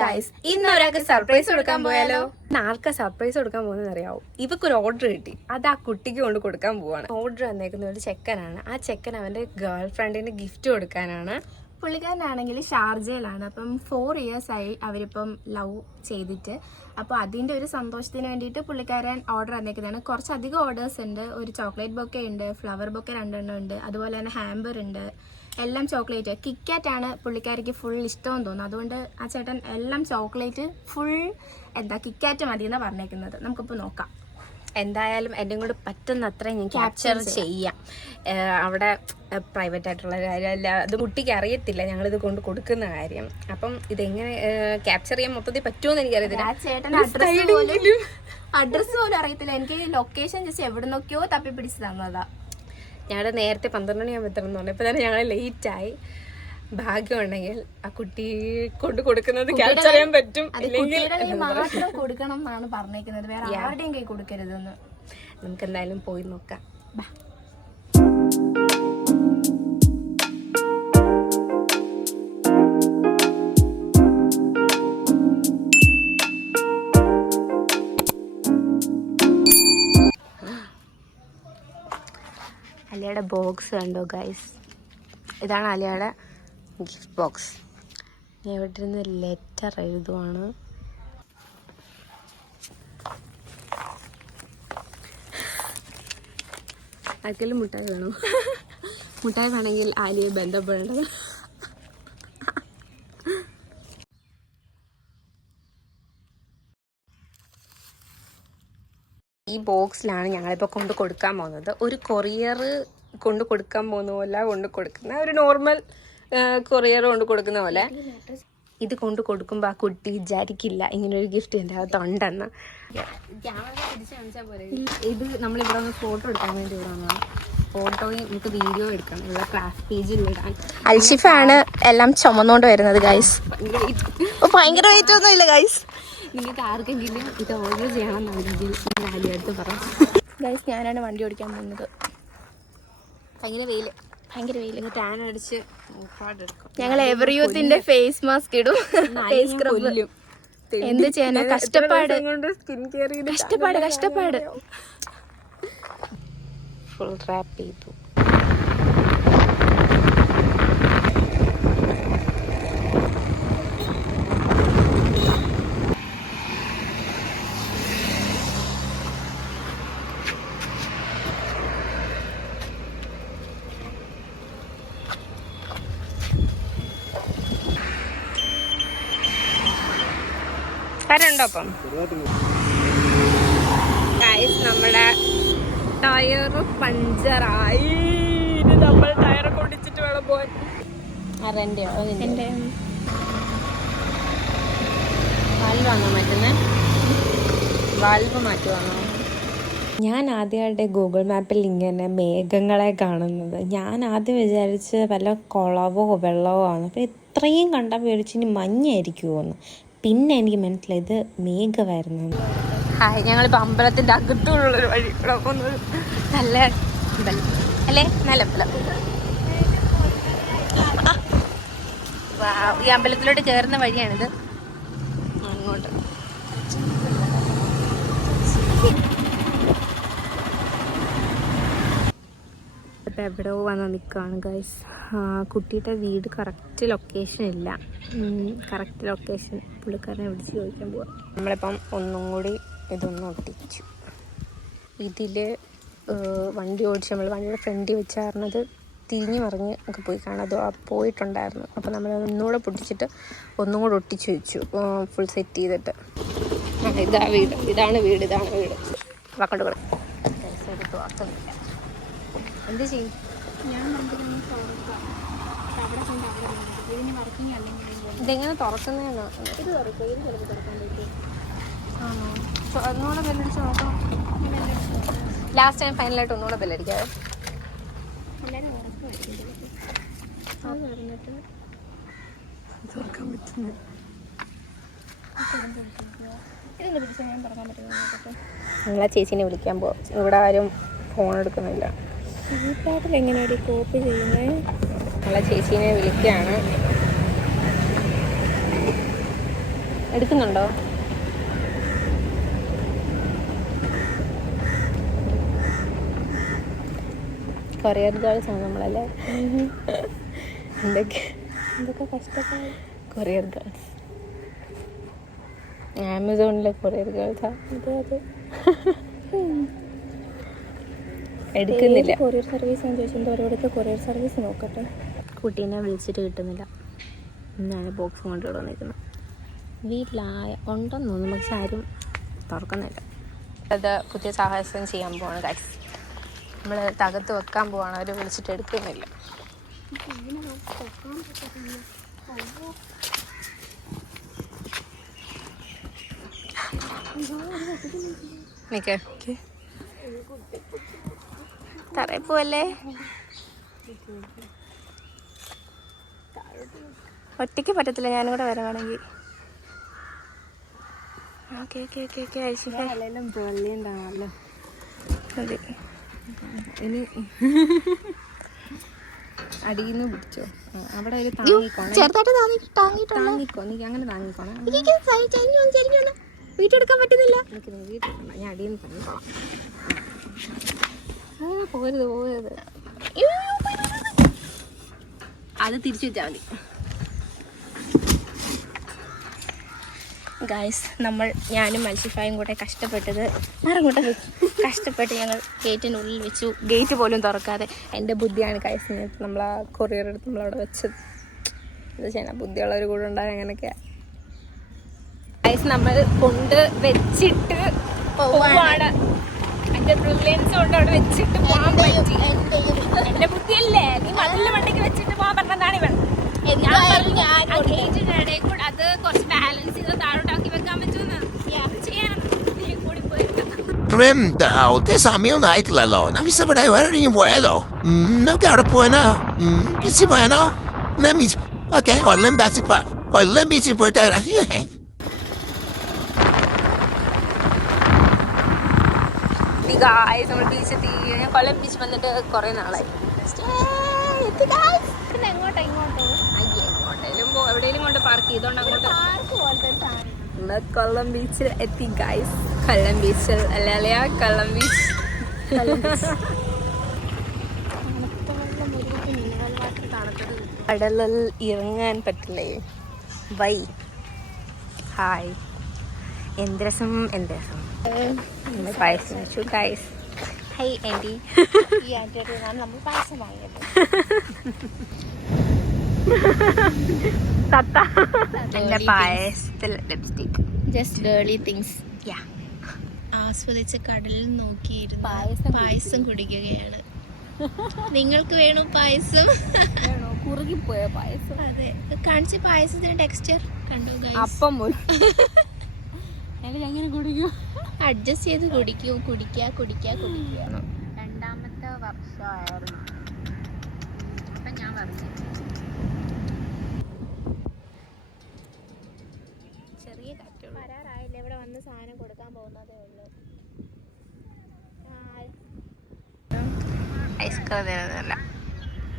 Guys, ഇന്ന് ഒരാൾക്ക് surprise കൊടുക്കാൻ പോയാലോ? ആർക്കാ സർപ്രൈസ് കൊടുക്കാൻ പോകുന്നത് അറിയാവോ? ഇവക്കൊരു ഓർഡർ കിട്ടി, അത് ആ കുട്ടിക്ക് കൊണ്ട് കൊടുക്കാൻ പോവാണ്. ഓർഡർ വന്നേക്കുന്ന ഒരു ചെക്കനാണ്. ആ ചെക്കൻ അവന്റെ ഗേൾ ഫ്രണ്ടിന് ഗിഫ്റ്റ് കൊടുക്കാനാണ്. പുള്ളിക്കാരനാണെങ്കിൽ ഷാർജയിലാണ്. അപ്പം 4 years ആയി അവരിപ്പം ലവ് ചെയ്തിട്ട്. അപ്പോൾ അതിൻ്റെ ഒരു സന്തോഷത്തിന് വേണ്ടിയിട്ട് പുള്ളിക്കാരൻ ഓർഡർ വന്നേക്കുന്നതാണ്. കുറച്ചധികം ഓർഡേഴ്സ് ഉണ്ട്. ഒരു ചോക്ലേറ്റ് ബൊക്കെ ഉണ്ട്, ഫ്ലവർ ബൊക്കെ 2 എണ്ണം ഉണ്ട്, അതുപോലെ തന്നെ ഹാമ്പർ ഉണ്ട്, എല്ലാം ചോക്ലേറ്റ്. കിറ്റ്കാറ്റ് ആണ് പുള്ളിക്കാരിക്ക് ഫുൾ ഇഷ്ടമെന്ന് തോന്നുന്നു. അതുകൊണ്ട് ആ ചേട്ടൻ എല്ലാം ചോക്ലേറ്റ് ഫുൾ കിറ്റ്കാറ്റ് മതി എന്നാണ് പറഞ്ഞേക്കുന്നത്. നമുക്കിപ്പോൾ നോക്കാം. എന്തായാലും എന്നെ കൊണ്ട് പറ്റുന്നത്രയും ഞാൻ ക്യാപ്ചർ ചെയ്യാം. അവിടെ പ്രൈവറ്റ് ആയിട്ടുള്ള കാര്യമല്ല, അത് കുട്ടിക്ക് അറിയത്തില്ല ഞങ്ങളിത് കൊണ്ട് കൊടുക്കുന്ന കാര്യം. അപ്പം ഇതെങ്ങനെ ക്യാപ്ചർ ചെയ്യാൻ മൊത്തത്തിൽ പറ്റുമെന്ന് എനിക്കറിയത്തില്ല. ആ ചേട്ടൻ അഡ്രസ്സ് പോലും അറിയത്തില്ല. എനിക്ക് ലൊക്കേഷൻ ജസ്റ്റ് എവിടെ നോക്കിയോ തപ്പി പിടിച്ച് തന്നതാ. ഞങ്ങളുടെ നേരത്തെ 12 മണിയാകുമ്പോൾ എത്തണം എന്ന് പറഞ്ഞു. ഇപ്പം തന്നെ ഞങ്ങൾ ലേറ്റായി. ഭാഗ്യമുണ്ടെങ്കിൽ ആ കുട്ടി കൊണ്ട് കൊടുക്കുന്നത് ക്യാപ്ചർ ചെയ്യാൻ പറ്റും. മാത്രം കൊടുക്കണം എന്നാണ് പറഞ്ഞേക്കുന്നത്, വേറെ ആരുടെയും കൈ കൊടുക്കരുതെന്ന്. നമുക്ക് എന്തായാലും പോയി നോക്കാം. അലിയയുടെ ബോക്സ് കണ്ടോ ഗൈസ്? ഇതാണ് അലിയയുടെ ഗിഫ്റ്റ് ബോക്സ്. ഞാൻ ഇവിടെ ഇരുന്ന് ലെറ്റർ എഴുതുവാണ്. ആർക്കെങ്കിലും മുട്ടായി വേണോ? മുട്ടായി വേണമെങ്കിൽ ആലിയെ ബന്ധപ്പെടേണ്ടത്. ഈ ബോക്സിലാണ് ഞങ്ങളിപ്പോൾ കൊണ്ട് കൊടുക്കാൻ പോകുന്നത്. ഒരു കൊറിയർ കൊണ്ട് കൊടുക്കാൻ പോകുന്ന പോലെ കൊണ്ട് കൊടുക്കുന്ന ഒരു നോർമൽ കൊറിയർ കൊണ്ട് കൊടുക്കുന്ന പോലെ. ഇത് കൊണ്ട് കൊടുക്കുമ്പോൾ ആ കുട്ടി വിചാരിക്കില്ല ഇങ്ങനൊരു ഗിഫ്റ്റ് എൻ്റെ അകത്തുണ്ടെന്ന്. ഇത് നമ്മളിവിടെ ഒന്ന് ഫോട്ടോ എടുക്കാൻ വേണ്ടി ഇവിടെയാണ്. ഫോട്ടോയും നമുക്ക് വീഡിയോ എടുക്കണം. ഇവിടെ ക്ലാസ് പേജിൽ ഇടാൻ. അൽഷിഫാണ് എല്ലാം ചുമന്നുകൊണ്ട് വരുന്നത് ഗൈസ്. ഭയങ്കര വെയിറ്റ് ഒന്നും ഇല്ല ഗൈസ്. നിങ്ങൾക്ക് ആർക്കെങ്കിലും ഇത് ഓർഡർ ചെയ്യണമെന്നുണ്ടെങ്കിൽ ആദ്യം അടുത്ത് പറയാം ഗൈസ്. ഞാനാണ് വണ്ടി ഓടിക്കാൻ പോകുന്നത്. ഭയങ്കര വെയിൽ ടാൻ അടിച്ച് ഞങ്ങൾ എവർ യൂത്തിന്റെ ഫേസ് മാസ്ക് ഇടും, ഫേസ് സ്ക്രബ്. എന്ത് ചെയ്യാനാ? കഷ്ടപ്പാട് ഫുൾ റാപ്പ് ചെയ്തു. കരണ്ടോ? അപ്പം നമ്മുടെ ടയർ പഞ്ചറായി. ഇനി നമ്മൾ ടയർ കൊണ്ടിച്ചിട്ട് വേണം പോകാൻ. ആരെൻ്റെയോ? എൻ്റെ വാൽവാണോ മാറ്റുന്നത്? വാൽവ് മാറ്റുവാണോ? ഞാൻ ആദ്യമായിട്ട് ഗൂഗിൾ മാപ്പിൽ ഇങ്ങനെ മേഘങ്ങളെ കാണുന്നത്. ഞാൻ ആദ്യം വിചാരിച്ച് വല്ല കുളവോ വെള്ളമോ ആണ്. അപ്പോൾ ഇത്രയും കണ്ടപ്പോൾ വിചാരിച്ച് ഇനി മഞ്ഞായിരിക്കുമോ എന്ന്. പിന്നെ എനിക്ക് മനസ്സിലായി ഇത് മേഘമായിരുന്നു. ഹായ്, ഞങ്ങളിപ്പോൾ അമ്പലത്തിൻ്റെ അകത്തുള്ളൊരു വഴി കൂടെ പോകുന്നത്. നല്ല അമ്പലം അല്ലേ? നല്ല അമ്പലം. ഈ അമ്പലത്തിലോട്ട് കയറുന്ന വഴിയാണിത്. അങ്ങോട്ട് ഇപ്പം എവിടെയോ വന്ന് നിൽക്കുകയാണ് ഗൈസ്. കുട്ടിയുടെ വീട് കറക്റ്റ് ലൊക്കേഷൻ ഇല്ല. കറക്റ്റ് ലൊക്കേഷൻ പുള്ളിക്കാരനെ വിളിച്ച് ചോദിക്കാൻ പോവാം. നമ്മളിപ്പം ഒന്നും കൂടി ഇതൊന്നും ഒട്ടിച്ചു. ഇതിൽ വണ്ടി ഓടിച്ച് നമ്മൾ വണ്ടിയുടെ ഫ്രണ്ടിൽ വെച്ച് കാരണത് തിരിഞ്ഞ് മറിഞ്ഞ് ഒക്കെ പോയി കാണാം. അത് പോയിട്ടുണ്ടായിരുന്നു. അപ്പോൾ നമ്മൾ ഒന്നുകൂടെ പൊട്ടിച്ചിട്ട് ഒന്നും കൂടെ ഒട്ടിച്ച് വെച്ചു, ഫുൾ സെറ്റ് ചെയ്തിട്ട്. ഇതാണ് വീട്. വാക്കോട്ട് കൂടെ വാക്കുന്നില്ല. എന്ത് ചെയ്യും? ഇതെങ്ങനെ തുറക്കുന്നതെന്നോ? ഇത് തുറക്കും. ഇത് ചിലപ്പോൾ തുറക്കാൻ പറ്റും. ആണോ? ഒന്നുകൂടെ ബെല്ലടിച്ച് നോക്കാം. ലാസ്റ്റ് ടൈം ഫൈനലായിട്ട് ഒന്നുകൂടെ ബെല്ലടിക്കാതെ. തുറക്കാൻ പറ്റുന്നു. നിങ്ങളെ ചേച്ചീനെ വിളിക്കാൻ പോവാം. ഇവിടെ ആരും ഫോൺ എടുക്കുന്നില്ല. ഈ പാട്ടിൽ എങ്ങനെയാണ് കോപ്പി ചെയ്യുന്നത്? നമ്മളെ ചേച്ചീനെ വിളിക്കുകയാണ്. എടുക്കുന്നുണ്ടോ? കൊറിയർ ഗേൾസ് ആണ് നമ്മളല്ലേ. എന്തൊക്കെ കഷ്ടപ്പാട്. കൊറിയർ ഗേൾസ്, ആമസോണിലെ കൊറിയർ ഗേൾസാ. അതെ എടുക്കുന്നില്ല. കൊറിയർ സർവീസ് എന്ന് ചോദിച്ചാൽ ഓരോരുത്തർ കൊറിയർ സർവീസ് നോക്കട്ടെ. കുട്ടീനെ വിളിച്ചിട്ട് കിട്ടുന്നില്ല. ഞാൻ ബോക്സ് കൊണ്ടിവിടെ നിൽക്കുന്നത്. വീട്ടിലായ ഉണ്ടെന്ന് തോന്നുന്നു, പക്ഷെ ആരും തുറക്കുന്നില്ല. അത് പുതിയ സാഹസം ചെയ്യാൻ പോവാണ് ഗൈസ്. നമ്മൾ തകർത്ത് വെക്കാൻ പോവാണ്, അവർ വിളിച്ചിട്ട് എടുക്കുന്നില്ല. തറയിൽ പോവല്ലേ, ഒറ്റയ്ക്ക് പറ്റത്തില്ല, ഞാനും കൂടെ വരവാണെങ്കിൽ. ഓക്കെ ഓക്കെ ഓക്കെ ഓക്കെ ഐശ്വര്യം ബ്രില്യൻ്റാണല്ലോ. അതെ, ഇനി അടിയിൽ നിന്ന് പിടിച്ചോ. അവിടെ ഒരു താങ്ങിക്കോണേ, ചെറുതായിട്ട് താങ്ങിക്കോ. നീ അങ്ങനെ താങ്ങിക്കോണേ. വീട്ടെടുക്കാൻ പറ്റുന്നില്ല. വീട്ടിൽ ഞാൻ അടിയിൽ നിന്ന് താങ്ങിക്കോളാം. പോരുത്. അത് തിരിച്ചു വെച്ചാൽ മതി. ഗായ്സ്, ഞാനും മത്സ്യഫായും കൂടെ കഷ്ടപ്പെട്ട് ഞങ്ങൾ ഗേറ്റിനുള്ളിൽ വെച്ചു. ഗേറ്റ് പോലും തുറക്കാതെ. എൻ്റെ ബുദ്ധിയാണ് ഗായ്സ്. നമ്മൾ ആ കൊറിയർ എടുത്ത് നമ്മളവിടെ വെച്ചത്. എന്താ ചെയ്യണം, ബുദ്ധിയുള്ളവർ കൂടെ ഉണ്ടാകും. അങ്ങനെയൊക്കെയാണ് ഗായ്സ്. നമ്മൾ കൊണ്ട് വെച്ചിട്ട് പോവാണ്. എൻ്റെ ബ്രില്യൻസ് കൊണ്ട് അവിടെ വെച്ചിട്ട് പോകാൻ പറ്റി. എൻ്റെ ബുദ്ധിയല്ലേ, നീ മണ്ണിൽ മണ്ണിക്ക് വെച്ചിട്ട് പോകാൻ പറഞ്ഞതാണ് ഇവൻ. ഗേറ്റിനിടയിൽ കൂടെ അത് കുറച്ച് ബാലൻസ് ചെയ്ത് താഴോട്ടാക്കി വെക്കാൻ പറ്റുമെന്ന് ചെയ്യാനാണ് കൂടി പോയിട്ട്. Ustedes amigos no hay claro. No me sabe nada de ni vuelo. No quiero poner. ¿Qué se va no? No me. Okay, hola mbasi pa. Hola mbasi pa tara. Guys, നമ്മൾ ബീച്ചെത്തി. ഞാൻ കൊല്ലം beach വന്നിട്ട് കുറേ നാളായി. പിന്നെ എങ്ങോട്ടേലും എവിടെയെങ്കിലും കൊണ്ട് park ചെയ്തോണ്ട് അങ്ങോട്ട് കൊല്ലം ബീച്ചിൽ എത്തി ഗായ്സ്. കൊല്ലം ബീച്ചിൽ അല്ല കൊല്ലം ബീച്ച്. കടലിൽ ഇറങ്ങാൻ പറ്റില്ലേ? വൈ ഹായ്, എന്ത് രസം. പായസം വെച്ചു ഗായ്സ്. High anti. ഈ ആൻറ്റിയാണ് നമ്മൾ പായസം വാങ്ങിയത്. എൻ്റെ പായസത്തിൽ lipstick. Just girly things. Yeah, ആസ്വദിച്ച് കടലിൽ നോക്കിയിരുന്നു പായസം കുടിക്കുകയാണ്. നിങ്ങൾക്ക് വേണോ പായസം? കുറുകിപ്പോയ പായസം. അതെ, കാണിച്ച പായസത്തിന്റെ ടെക്സ്ചർ കണ്ടോ ഗൈസ്? അപ്പം പോലും എങ്ങനെ കുടിക്കും? അഡ്ജസ്റ്റ് ചെയ്ത് കുടിക്കുക. രണ്ടാമത്തെ വർഷമായിരുന്നു ഇപ്പം ഞാൻ പറഞ്ഞു. ചെറിയ കാറ്റുള്ളൂ. വരാറായില്ല. ഇവിടെ വന്ന് സാധനം കൊടുക്കാൻ പോകുന്നതേ ഉള്ളൂ. ഐസ്ക്രീം തരുന്നില്ല.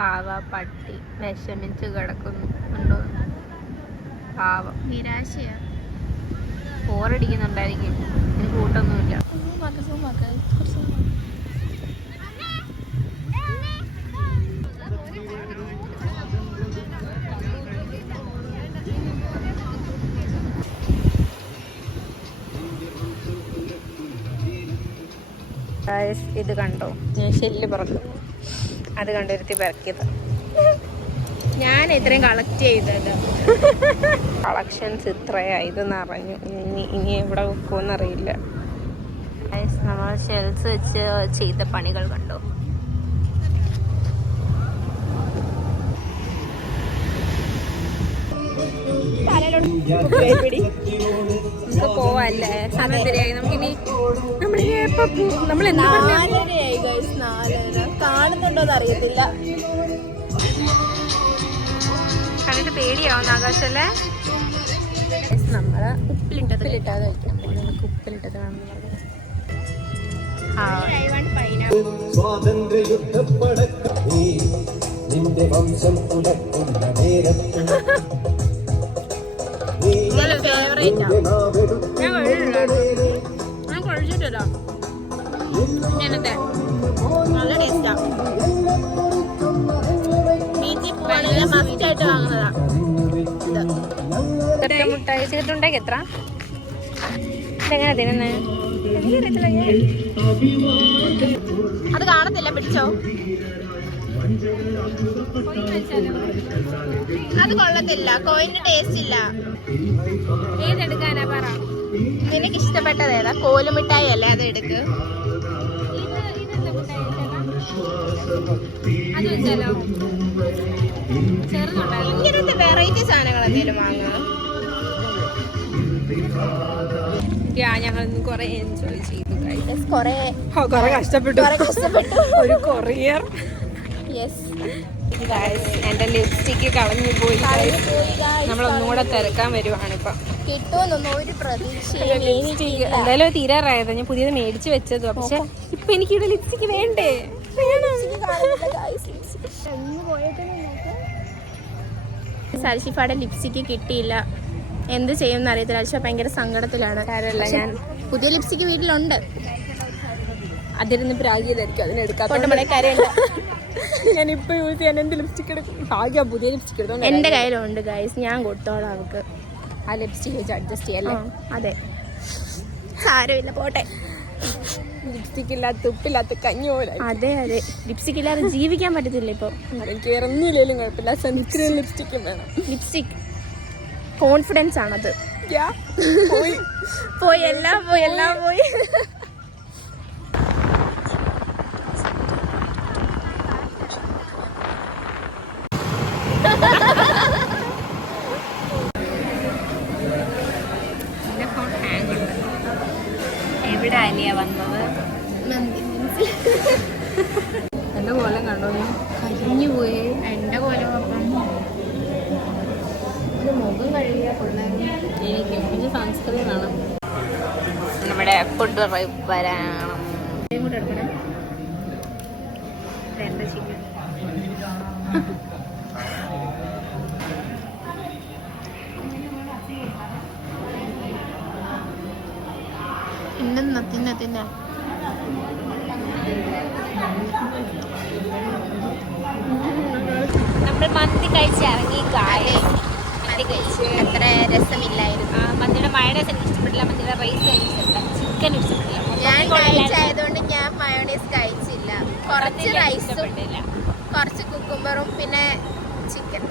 പാവ പട്ടി വിഷമിച്ച് കിടക്കുന്നു. ഉണ്ടോ പാവം. നിരാശയാ. ബോറടിക്കുന്നുണ്ടായിരിക്കും. ഇതിന് കൂട്ടൊന്നുമില്ല. ഇത് കണ്ടോ, ഞാൻ ഷെല്ല് പറക്കും. അത് കണ്ടിരുത്തി പിറക്കിയത്. ഞാൻ ഇത്രയും കളക്ട് ചെയ്തത്. കളക്ഷൻസ് ഇത്രയായി. ഇത് നിറഞ്ഞു. ഇനി എവിടെ വെക്കുമെന്നറിയില്ല. നമ്മൾ ഷെൽസ് വെച്ച് ചെയ്ത പണികൾ കണ്ടോ. നമുക്ക് പോവാല്ലേ? സമയം ശരിയായി. നമുക്കിനി നമ്മൾ എന്താ കാണുന്നുണ്ടോന്ന് അറിയത്തില്ല. കണ്ടിട്ട് പേടിയാവുന്ന ആകാശല്ലേ. നമ്മള് ഉപ്പിലിട്ടത് കഴിക്കാൻ പോകും. നമുക്ക് ഉപ്പിലിട്ടത് കാണുന്നു. സ്വാതന്ത്ര്യ യുദ്ധപ്പടക്കമേ നിന്റെ വംശം പുലർത്തുന്ന നേരത്ത് ഫേവറേറ്റാ. ഞാൻ കഴിച്ചിട്ടില്ല ഇങ്ങനത്തെ. നല്ല ടേസ്റ്റാ. ബീച്ചിൽ പോവാണെങ്കിൽ മസ്റ്റ് ആയിട്ട് വാങ്ങുന്നതാ ഇത്. മുട്ടായി ചീട്ടുണ്ടെങ്കിൽ എത്ര? ഇതെങ്ങനെ തിന്നുന്നേ? അത് കാണത്തില്ല, പിടിച്ചോ. അത് കൊള്ളത്തില്ല, കോയിന്റെ ടേസ്റ്റ് ഇല്ല. ഏതെടുക്കാനാ പറ. നിനക്ക് ഇഷ്ടപ്പെട്ടത് ഏതാ? കോലുമിഠായി അല്ലേ, അത് എടുക്ക്. അത് വെച്ചാലോ? ചെറുതുണ്ടായിരുന്നു. ഇങ്ങനത്തെ വെറൈറ്റി സാധനങ്ങൾ എന്തെങ്കിലും വാങ്ങാം. ഞങ്ങൾ കുറെ എൻജോയ് ചെയ്തു. കൊറേ കഷ്ടപ്പെട്ടു. ഒരു കൊറിയർ. യെസ്, എന്റെ ലിപ്സ്റ്റിക്ക് കളഞ്ഞു പോയി. നമ്മളൊന്നുകൂടെ തിരക്കാൻ വരുവാണിപ്പൊ. കിട്ടുമെന്നൊന്നും ഒരു പ്രതീക്ഷയും എനിക്കില്ല. എന്തായാലും തീരാറായത്. ഞാൻ പുതിയത് മേടിച്ചു വെച്ചത്. പക്ഷെ ഇപ്പൊ എനിക്കിവിടെ ലിപ്സ്റ്റിക്ക് വേണ്ടേ? സൽഷിഫയുടെ ലിപ്സ്റ്റിക്ക് കിട്ടിയില്ല. എന്ത് ചെയ്യുമെന്ന് അറിയത്തില്ല. അൽഷ ഭയങ്കര സങ്കടത്തിലാണ്. കാര്യമല്ല, ഞാൻ പുതിയ ലിപ്സ്റ്റിക്ക് വീട്ടിലുണ്ട്. അതിരുന്ന് പ്രാഗിയതായിരിക്കും അതിനെടുക്കാത്ത. ഞാൻ ഇപ്പൊ യൂസ് ചെയ്യാൻ എന്ത് ലിപ്സ്റ്റിക് എടുക്കും? ഭാഗ്യ പുതിയ ലിപ്സ്റ്റിക് എടുത്തോണ്ട് എന്റെ കയ്യിലുണ്ട് ഗൈസ്, ഞാൻ കൊടുത്തോളാം അവൾക്ക്. ആ ലിപ്സ്റ്റിക് വെച്ച് അഡ്ജസ്റ്റ് ചെയ്യല്ലേ? അതെ, സാരമില്ല, പോട്ടെ. ലിപ്സ്റ്റിക് ഇല്ലാത്ത ഉപ്പില്ലാത്ത കഞ്ഞി പോലെ. അതെ അതെ, ലിപ്സ്റ്റിക് ഇല്ലാതെ ജീവിക്കാൻ പറ്റത്തില്ല ഇപ്പൊ. എനിക്ക് വേറെ ഒന്നുമില്ലേലും കുഴപ്പമില്ല, സൺസ്ക്രീൻ ലിപ്സ്റ്റിക്കും വേണം. ലിപ്സ്റ്റിക് കോൺഫിഡൻസ് ആണത്. പോയി പോയി, എല്ലാം പോയി, എല്ലാം പോയി. എവിടെ അലിയ വന്നത്? എന്റെ കോലം കണ്ടോ? ഞാൻ കരിഞ്ഞു പോയി. എന്റെ കോലം അപ്പം മുഖം കഴുകിയാ കൊള്ളായിരുന്നു. എനിക്ക് പിന്നെ സൺസ്ക്രീൻ ആണ്. നമ്മുടെ ഫുഡ് വരാണം. കൂടെ എടുക്കണം. എന്താ ചിക്കൻ തിന്ന നമ്മൾ മന്തി കഴിച്ച് ഇറങ്ങി. മന്തി കഴിച്ച് അത്ര രസമില്ലായിരുന്നു. മന്തിയുടെ മയണൈസ് എനിക്ക് ഇഷ്ടപ്പെട്ടില്ല. മന്തിയുടെ റൈസ് എനിക്ക് ഇഷ്ടപ്പെട്ടില്ല. ചിക്കൻ ഇഷ്ടപ്പെട്ടില്ല. ഞാൻ കഴിച്ചായതുകൊണ്ട് ഞാൻ മയോണൈസ് കഴിച്ചില്ല. കുറച്ച് റൈസും കുറച്ച് കുക്കുംബറും പിന്നെ ചിക്കൻ.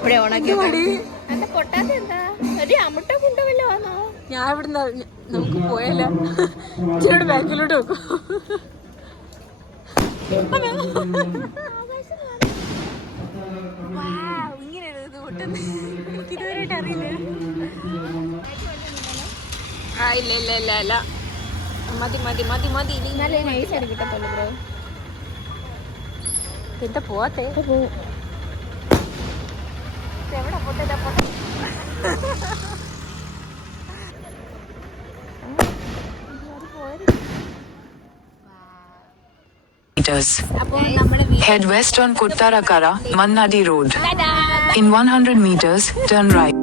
ഇവിടെ ഓണാക്കി എന്താ പൊട്ടാത്ത? എന്താ ഒരു അമുട്ട കൊണ്ടുവല്ലോ വന്നോ? ഞാൻ ഇവിടുന്ന് നമുക്ക് പോയല്ല. ഇച്ചിരി ബാക്കിലോട്ട് വെക്കും. ഇതുവരെയായിട്ട് അറിയില്ല. ഇല്ല മതി മതി മതി മതി. നല്ല നൈസ് ആയിട്ട് കിട്ടത്തുള്ളൂ ബ്രോ. എന്താ പോവാത്തേ? എവിടെ പൊട്ടേ പൊട്ടെ. Head west on Kottarakara, Mannadi Road. In 100 meters, turn right.